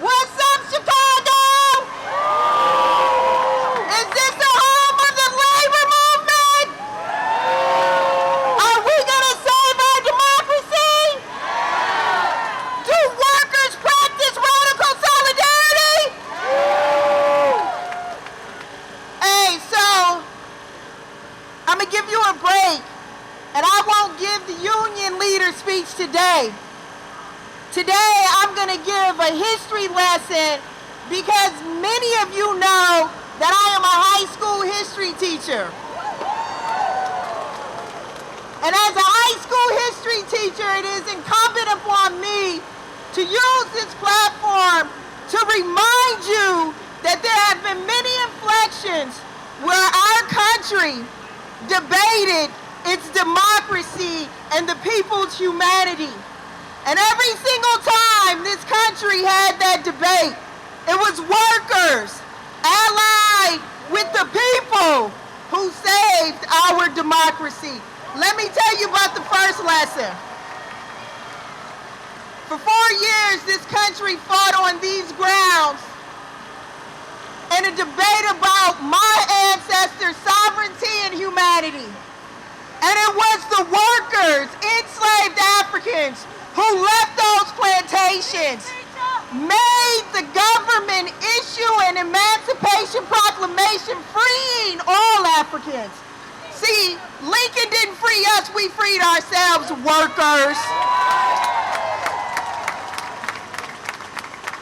What's up, Chicago? Is this the home of the labor movement? Are we gonna save our democracy? Do workers practice radical solidarity? Hey, so I'm gonna give you a break, and I won't give the union leader speech today. Today, I'm going to give a history lesson because many of you know that I am a high school history teacher. And as a high school history teacher, it is incumbent upon me to use this platform to remind you that there have been many inflections where our country debated its democracy and the people's humanity. And every single time this country had that debate, it was workers allied with the people who saved our democracy. Let me tell you about the first lesson. For 4 years, this country fought on these grounds in a debate about my ancestors' sovereignty and humanity. And it was the workers, enslaved Africans, who left those plantations, made the government issue an Emancipation Proclamation freeing all Africans. See, Lincoln didn't free us, we freed ourselves, workers.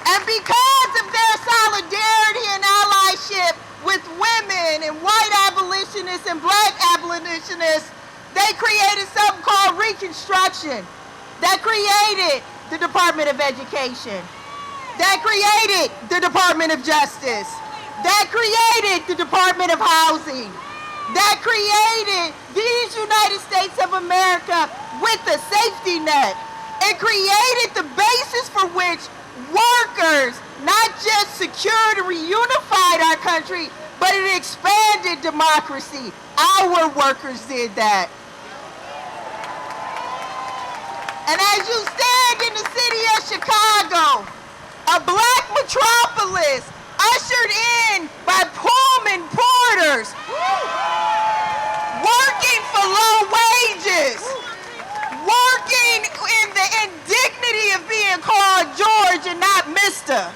And because of their solidarity and allyship with women and white abolitionists and black abolitionists, they created something called Reconstruction. That created the Department of Education. That created the Department of Justice. That created the Department of Housing. That created these United States of America with a safety net. It created the basis for which workers not just secured and reunified our country, but it expanded democracy. Our workers did that. And as you stand in the city of Chicago, a black metropolis ushered in by Pullman porters, working for low wages, working in the indignity of being called George and not Mr.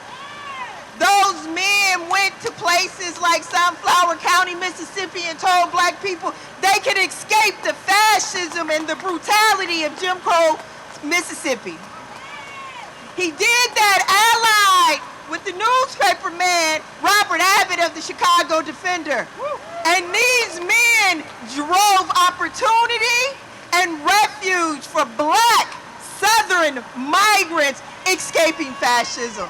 Those men went to places like Sunflower County, Mississippi, and told black people they could escape the fascism and the brutality of Jim Crow Mississippi. He did that allied with the newspaper man, Robert Abbott of the Chicago Defender. And these men drove opportunity and refuge for black Southern migrants escaping fascism.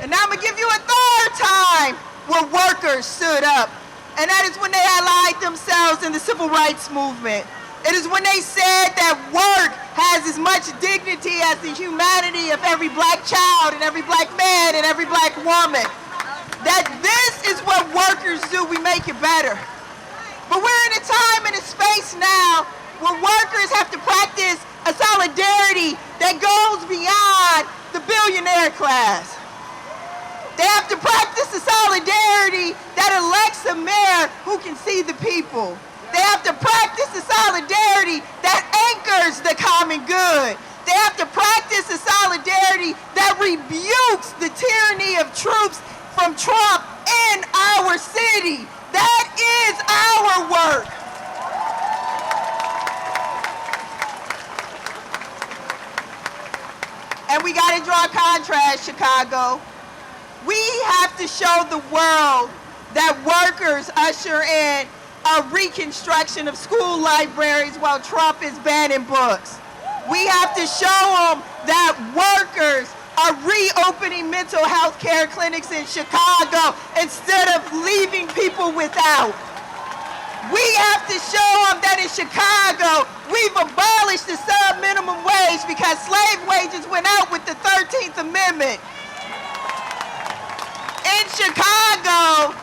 And now I'm gonna give you a third time where workers stood up. And that is when they allied themselves in the civil rights movement. It is when they said that work has as much dignity as the humanity of every black child and every black man and every black woman. That this is what workers do, we make it better. But we're in a time and a space now where workers have to practice a solidarity that goes beyond the billionaire class. They have to practice a solidarity that elects a mayor who can see the people. They have to practice the solidarity that anchors the common good. They have to practice the solidarity that rebukes the tyranny of troops from Trump in our city. That is our work. And we got to draw a contrast, Chicago. We have to show the world that workers usher in a reconstruction of school libraries while Trump is banning books. We have to show them that workers are reopening mental health care clinics in Chicago instead of leaving people without. We have to show them that in Chicago, we've abolished the sub-minimum wage because slave wages went out with the 13th Amendment. In Chicago,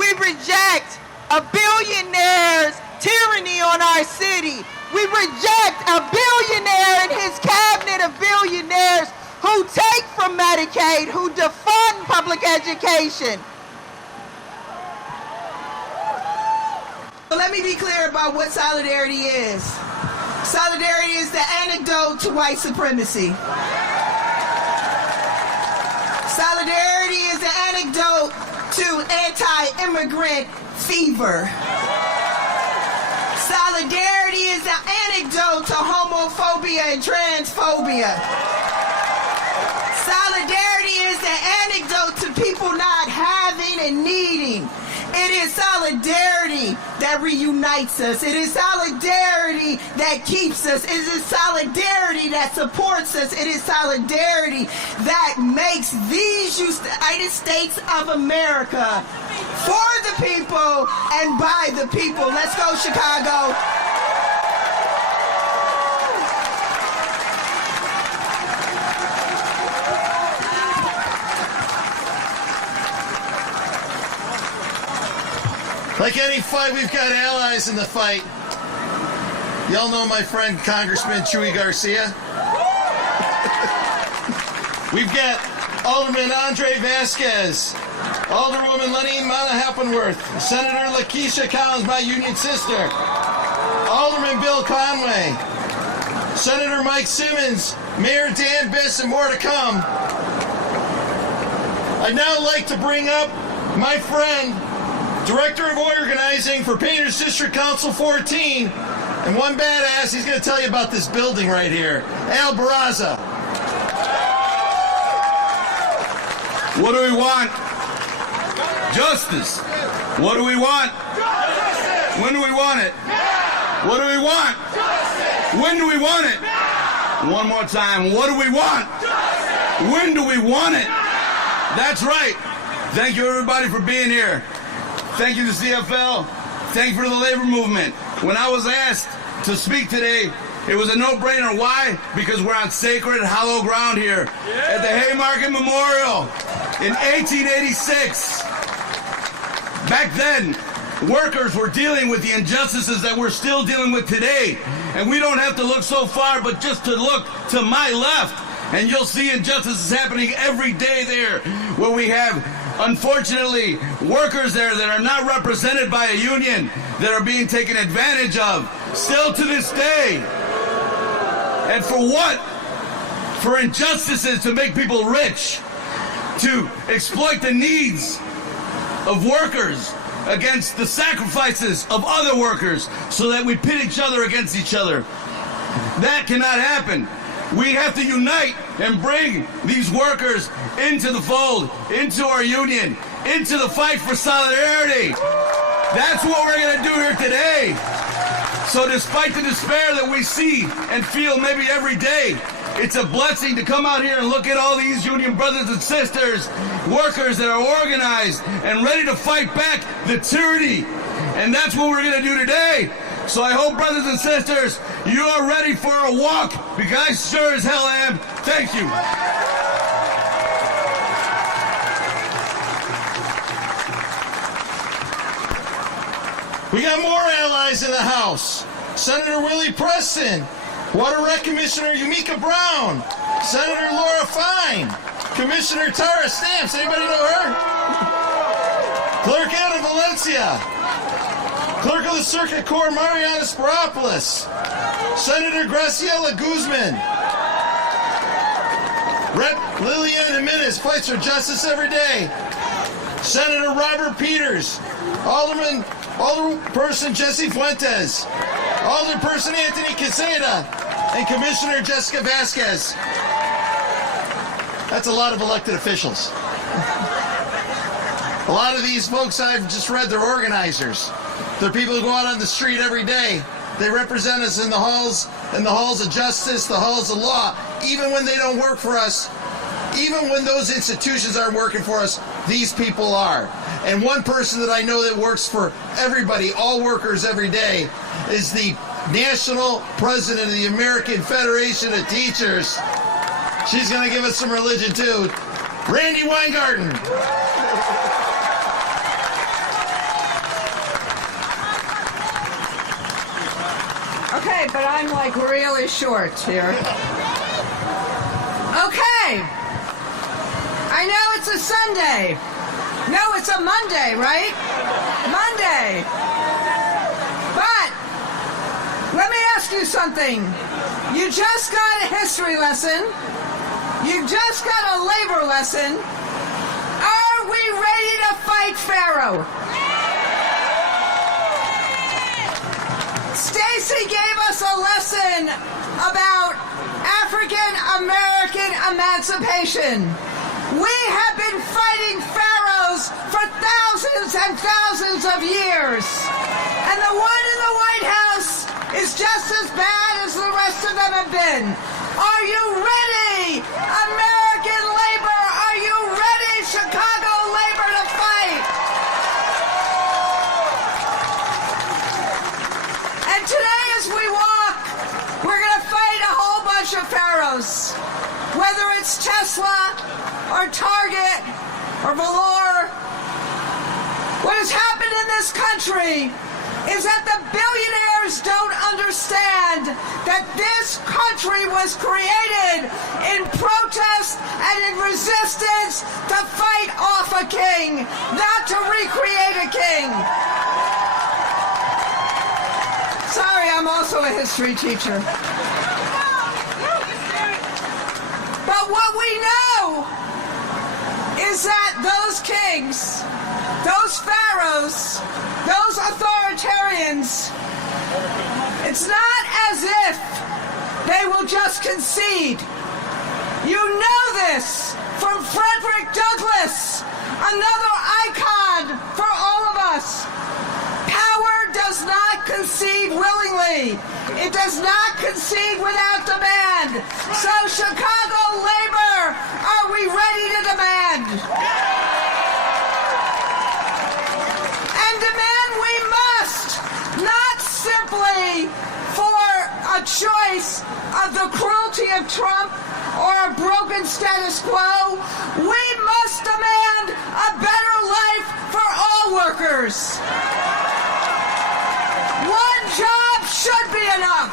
we reject a billionaire's tyranny on our city. We reject a billionaire and his cabinet of billionaires who take from Medicaid, who defund public education. So let me be clear about what solidarity is. Solidarity is the antidote to white supremacy. Solidarity is the antidote to anti-immigrant fever. Solidarity is the antidote to homophobia and transphobia. Solidarity is the antidote to people not having and needing. It is solidarity that reunites us. It is solidarity that keeps us. It is solidarity that supports us. It is solidarity that makes these United States of America for the people and by the people. Let's go, Chicago. Like any fight, we've got allies in the fight. Y'all know my friend Congressman Chuy Garcia. We've got Alderman Andre Vasquez, Alderwoman Lenny Mana-Heppenworth, Senator Lakeisha Collins, my union sister, Alderman Bill Conway, Senator Mike Simmons, Mayor Dan Biss, and more to come. I'd now like to bring up my friend, Director of Organizing for Painters District Council 14, and one badass, he's going to tell you about this building right here, Al Barraza. What do we want? Justice. What do we want? Justice. When do we want it? Now. What do we want? Justice. When do we want it? Now. One more time. What do we want? Justice. When do we want it? Now. That's right. Thank you, everybody, for being here. Thank you to CFL. Thank you for the labor movement. When I was asked to speak today, it was a no-brainer. Why? Because we're on sacred, hallowed ground here at the Haymarket Memorial in 1886. Back then, workers were dealing with the injustices that we're still dealing with today. And we don't have to look so far, but just to look to my left, and you'll see injustices happening every day there, where we have, unfortunately, workers there that are not represented by a union, that are being taken advantage of, still to this day. And for what? For injustices to make people rich, to exploit the needs of workers against the sacrifices of other workers, so that we pit each other against each other. That cannot happen. We have to unite and bring these workers into the fold, into our union, into the fight for solidarity. That's what we're going to do here today. So despite the despair that we see and feel maybe every day, it's a blessing to come out here and look at all these union brothers and sisters, workers that are organized and ready to fight back the tyranny. And that's what we're going to do today. So I hope, brothers and sisters, you are ready for a walk, because I sure as hell am. Thank you. We got more allies in the House. Senator Willie Preston, Water Rec Commissioner Yumika Brown, Senator Laura Fine, Commissioner Tara Stamps, anybody know her? Clerk Anna Valencia, Clerk of the Circuit Court Mariana Spiropoulos, Senator Graciela Guzman, Rep. Lillian Jimenez fights for justice every day, Senator Robert Peters, Alderperson Jesse Fuentes, Alderperson Anthony Quesada, and Commissioner Jessica Vasquez. That's a lot of elected officials. A lot of these folks, I've just read, they're organizers. They're people who go out on the street every day. They represent us in the halls of justice, the halls of law. Even when they don't work for us, even when those institutions aren't working for us, these people are. And one person that I know that works for everybody, all workers every day, is the National President of the American Federation of Teachers. She's going to give us some religion too. Randy Weingarten. Okay, but I'm like really short here. Okay. I know it's a Sunday. No, it's a Monday, right? Monday. But let me ask you something. You just got a history lesson. You just got a labor lesson. Are we ready to fight Pharaoh? Stacy gave us a lesson about African American emancipation. We have been fighting pharaohs for thousands and thousands of years. And the one in the White House is just as bad as the rest of them have been. Are you ready, American labor? Are you ready, Chicago labor, to fight? And today as we walk, we're going to fight a whole bunch of pharaohs. Whether it's Tesla or Target or Valor, what has happened in this country is that the billionaires don't understand that this country was created in protest and in resistance to fight off a king, not to recreate a king. Sorry, I'm also a history teacher. But what we know is that those kings, those pharaohs, those authoritarians, it's not as if they will just concede. You know this from Frederick Douglass, another icon for all of us. Power does not concede willingly. It does not concede without demand. So Chicago labor, are we ready to demand? And demand we must, not simply for a choice of the cruelty of Trump or a broken status quo. We must demand a better life for all workers. One job should be enough.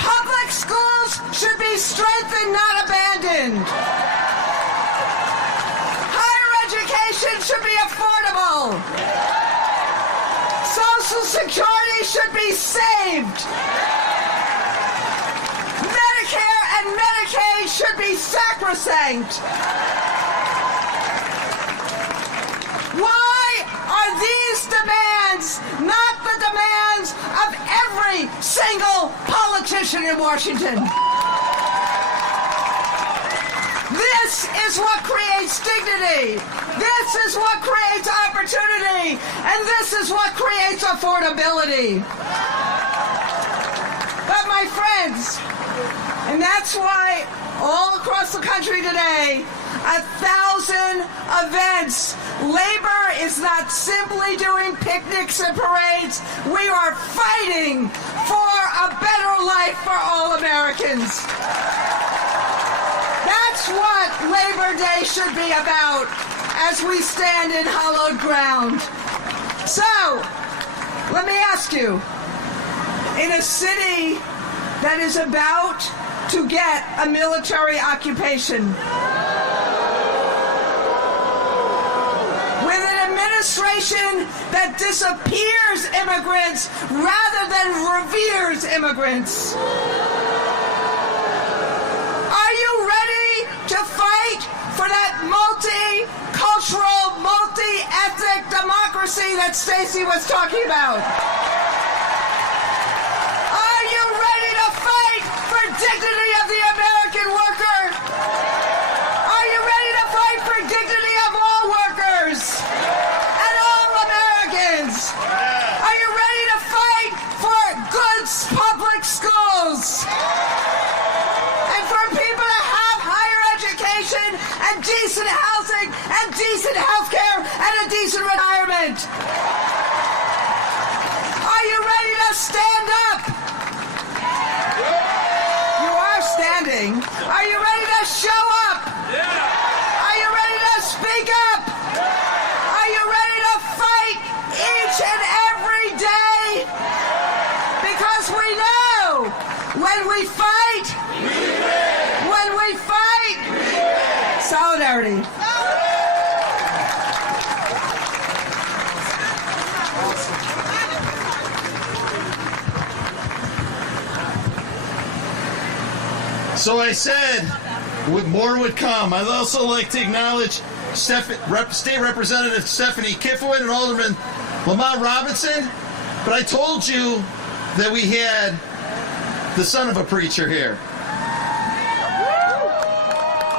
Public schools should be strengthened, not abandoned. Higher education should be affordable. Social Security should be saved. Medicare and Medicaid should be sacrosanct. Why are these demands not the demands of every single politician in Washington? This is what creates dignity. This is what creates opportunity. And this is what creates affordability. But my friends, and that's why all across the country today, 1,000 events. Labor is not simply doing picnics and parades. We are fighting for a better life for all Americans. That's what Labor Day should be about as we stand in hallowed ground. So, let me ask you, in a city that is about to get a military occupation, with an administration that disappears immigrants rather than reveres immigrants, are you ready to fight for that multicultural, multi-ethnic democracy that Stacey was talking about? Are you ready to fight for dignity of the American worker? Are you ready to fight for dignity of all workers and all Americans? Are you ready to fight for good public schools? And for people to have higher education and decent housing and decent health care and a decent retirement? Are you ready to stand up? You are standing. Are you ready to show up? Are you ready to speak up? Are you ready to fight each and every day So I said, more would come. I'd also like to acknowledge State Representative Stephanie Kiffin and Alderman Lamont Robinson. But I told you that we had the son of a preacher here.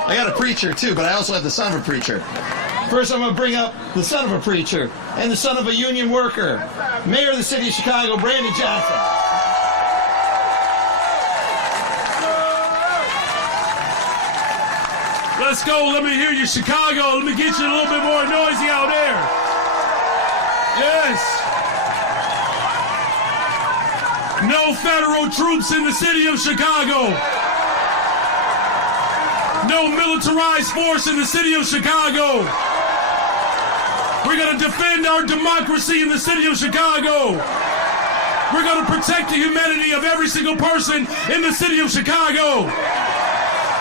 I got a preacher too, but I also have the son of a preacher. First, I'm going to bring up the son of a preacher and the son of a union worker, Mayor of the City of Chicago, Brandon Johnson. Let's go. Let me hear you, Chicago. Let me get you a little bit more noisy out there. Yes. No federal troops in the city of Chicago. No militarized force in the city of Chicago. We're going to defend our democracy in the city of Chicago. We're going to protect the humanity of every single person in the city of Chicago.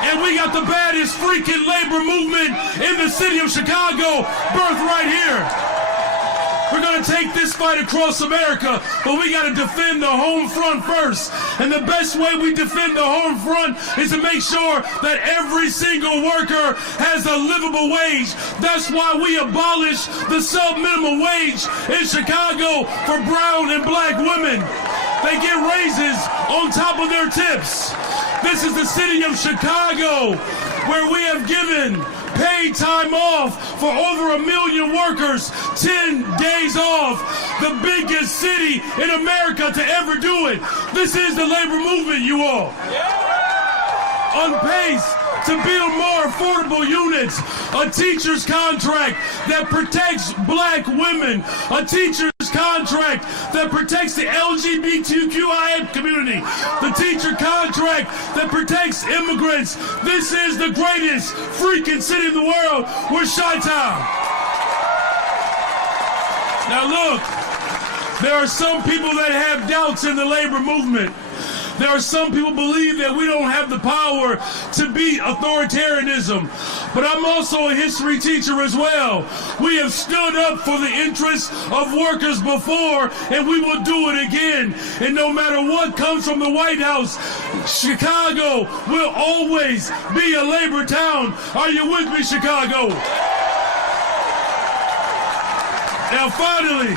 And we got the baddest freaking labor movement in the city of Chicago, birthed right here. We're going to take this fight across America, but we got to defend the home front first. And the best way we defend the home front is to make sure that every single worker has a livable wage. That's why we abolished the sub-minimum wage in Chicago for brown and black women. They get raises on top of their tips. This is the city of Chicago, where we have given paid time off for over 1 million workers, 10 days off, the biggest city in America to ever do it. This is the labor movement, you all. On pace to build more affordable units, a teacher's contract that protects black women, a teacher's contract that protects the LGBTQIA community, the teacher contract that protects immigrants. This is the greatest freaking city in the world. We're Chi-Town. Now look, there are some people that have doubts in the labor movement. There are some people believe that we don't have the power to beat authoritarianism. But I'm also a history teacher as well. We have stood up for the interests of workers before, and we will do it again. And no matter what comes from the White House, Chicago will always be a labor town. Are you with me, Chicago? Now finally,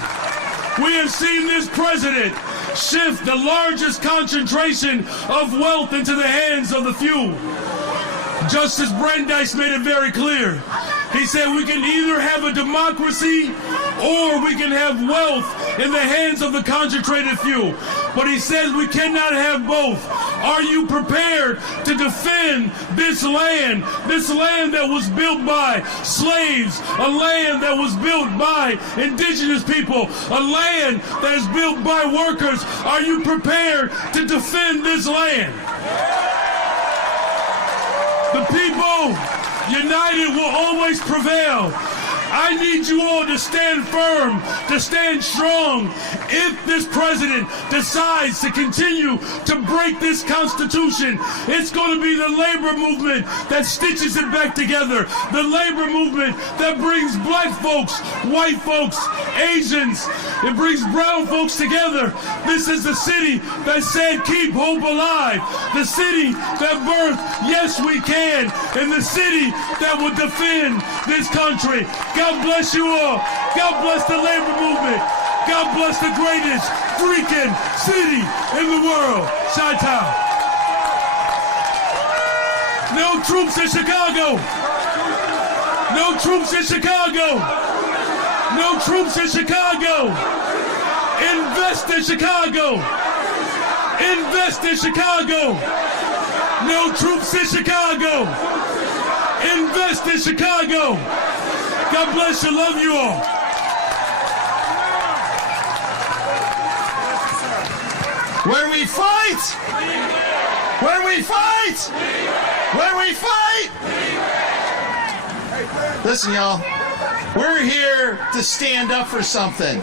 we have seen this president shift the largest concentration of wealth into the hands of the few. Justice Brandeis made it very clear. He said we can either have a democracy or we can have wealth in the hands of the concentrated few. But he says we cannot have both. Are you prepared to defend this land that was built by slaves, a land that was built by indigenous people, a land that is built by workers? Are you prepared to defend this land? The people united will always prevail. I need you all to stand firm, to stand strong. If this president decides to continue to break this Constitution, it's going to be the labor movement that stitches it back together. The labor movement that brings black folks, white folks, Asians. It brings brown folks together. This is the city that said keep hope alive. The city that birthed yes we can. And the city that will defend this country. God bless you all. God bless the labor movement. God bless the greatest freaking city in the world, Chi-Town. No troops in Chicago. No troops in Chicago. No troops in Chicago. Invest in Chicago. Invest in Chicago. No troops in Chicago. Invest in Chicago. God bless you. Love you all. When we fight, when we fight, when we fight. Listen, y'all, we're here to stand up for something,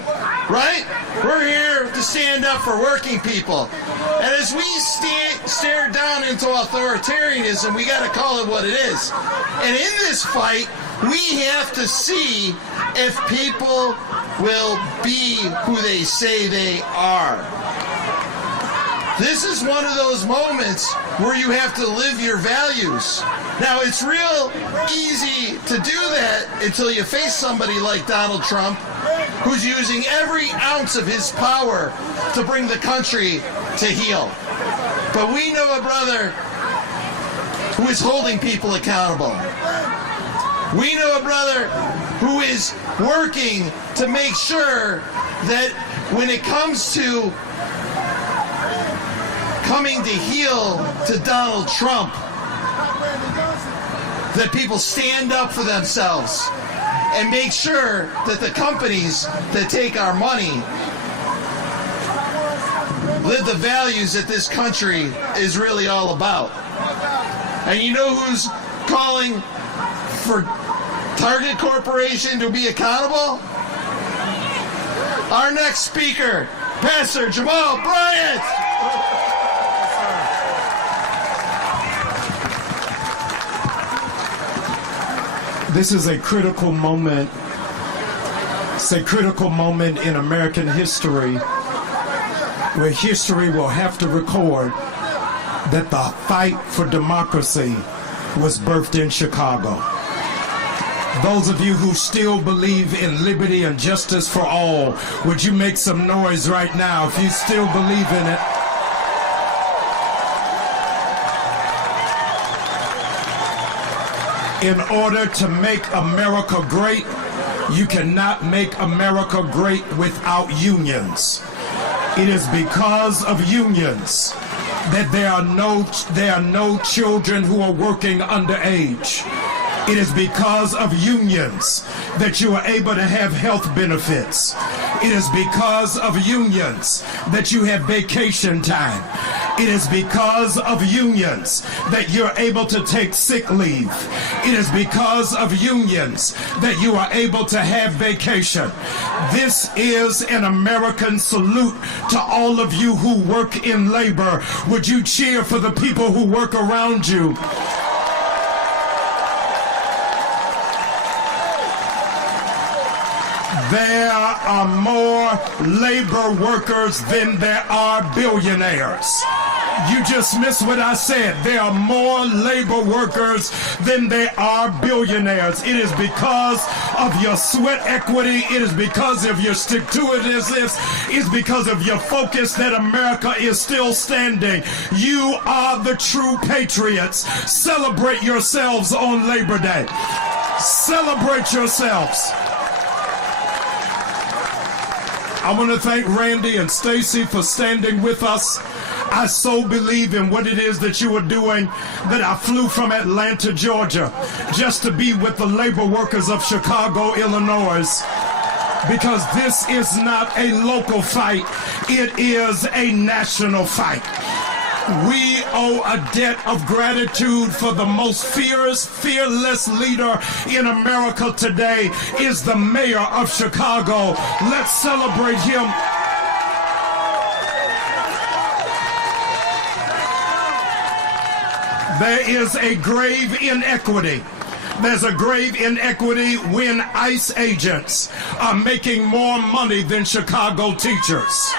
right? We're here to stand up for working people. And as we stare down into authoritarianism, we got to call it what it is. And in this fight, we have to see if people will be who they say they are. This is one of those moments where you have to live your values. Now, it's real easy to do that until you face somebody like Donald Trump, who's using every ounce of his power to bring the country to heel. But we know a brother who is holding people accountable. We know a brother who is working to make sure that when it comes to coming to heel to Donald Trump, that people stand up for themselves and make sure that the companies that take our money live the values that this country is really all about. And you know who's calling for Target Corporation to be accountable? Our next speaker, Pastor Jamal Bryant. This is a critical moment. It's a critical moment in American history where history will have to record that the fight for democracy was birthed in Chicago. Those of you who still believe in liberty and justice for all, would you make some noise right now if you still believe in it? In order to make America great, you cannot make America great without unions. It is because of unions that there are no children who are working underage. It is because of unions that you are able to have health benefits. It is because of unions that you have vacation time. It is because of unions that you're able to take sick leave. It is because of unions that you are able to have vacation. This is an American salute to all of you who work in labor. Would you cheer for the people who work around you? There are more labor workers than there are billionaires. You just missed what I said. There are more labor workers than there are billionaires. It is because of your sweat equity. It is because of your stick-to-itiveness. It's because of your focus that America is still standing. You are the true patriots. Celebrate yourselves on Labor Day. Celebrate yourselves. I want to thank Randy and Stacy for standing with us. I so believe in what it is that you are doing that I flew from Atlanta, Georgia, just to be with the labor workers of Chicago, Illinois, because this is not a local fight. It is a national fight. We owe a debt of gratitude for the most fearless leader in America today is the mayor of Chicago. Let's celebrate him. There is a grave inequity. There's a grave inequity when ICE agents are making more money than Chicago teachers.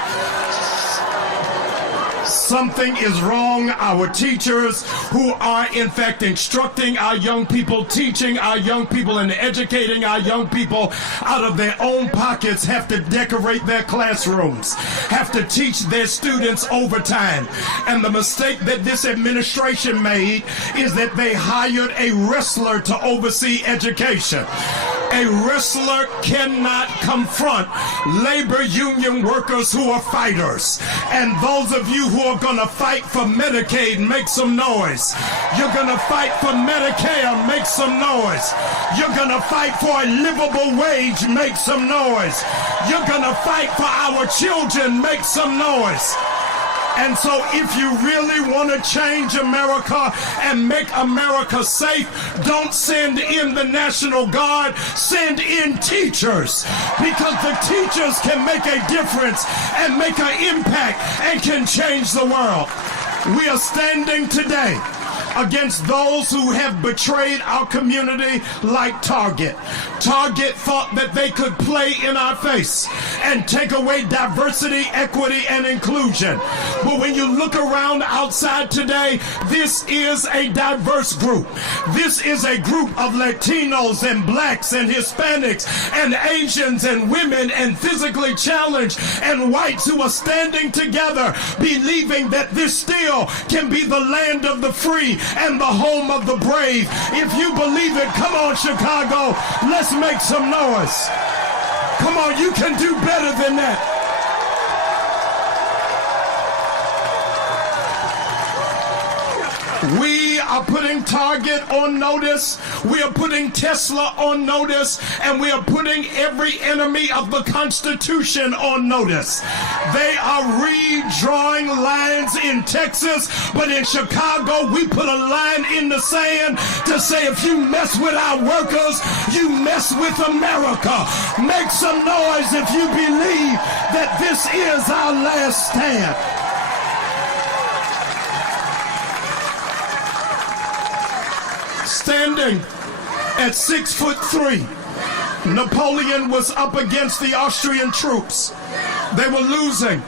Something is wrong. Our teachers who are in fact instructing our young people, teaching our young people, and educating our young people out of their own pockets have to decorate their classrooms, have to teach their students overtime. And the mistake that this administration made is that they hired a wrestler to oversee education. A wrestler cannot confront labor union workers who are fighters. And those of you who are going to fight for Medicaid, make some noise. You're going to fight for Medicare, make some noise. You're going to fight for a livable wage, make some noise. You're going to fight for our children, make some noise. And so if you really want to change America and make America safe, don't send in the National Guard, send in teachers, because the teachers can make a difference and make an impact and can change the world. We are standing today against those who have betrayed our community like Target. Target thought that they could play in our face and take away diversity, equity, and inclusion. But when you look around outside today, this is a diverse group. This is a group of Latinos and blacks and Hispanics and Asians and women and physically challenged and whites who are standing together, believing that this still can be the land of the free and the home of the brave. If you believe it, come on, Chicago, let's make some noise. Come on, you can do better than that. We are putting Target on notice. We are putting Tesla on notice. And we are putting every enemy of the Constitution on notice. They are redrawing lines in Texas, but in Chicago, we put a line in the sand to say if you mess with our workers, you mess with America. Make some noise if you believe that this is our last stand. Standing at 6'3", Napoleon was up against the Austrian troops. They were losing,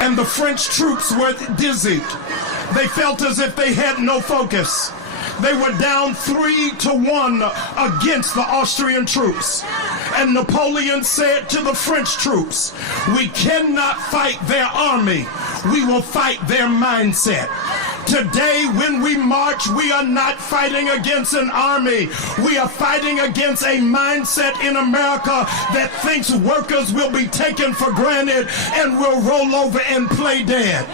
and the French troops were dizzied. They felt as if they had no focus. They were down 3-1 against the Austrian troops. And Napoleon said to the French troops, "We cannot fight their army. We will fight their mindset." Today, when we march, we are not fighting against an army. We are fighting against a mindset in America that thinks workers will be taken for granted and will roll over and play dead.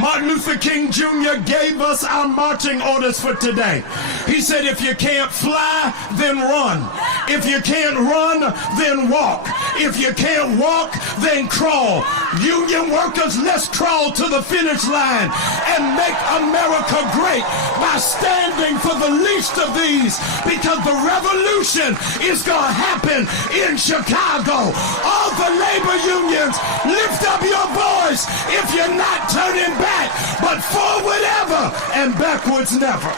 Martin Luther King Jr. gave us our marching orders for today. He said, if you can't fly, then run. If you can't run, then walk. If you can't walk, then crawl. Union workers, let's crawl to the finish line and make America great by standing for the least of these, because the revolution is going to happen in Chicago. All the labor unions, lift up your voice if you're not turning back, but forward ever and backwards never.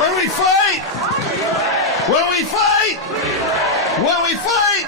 When we fight, when we fight, when we fight,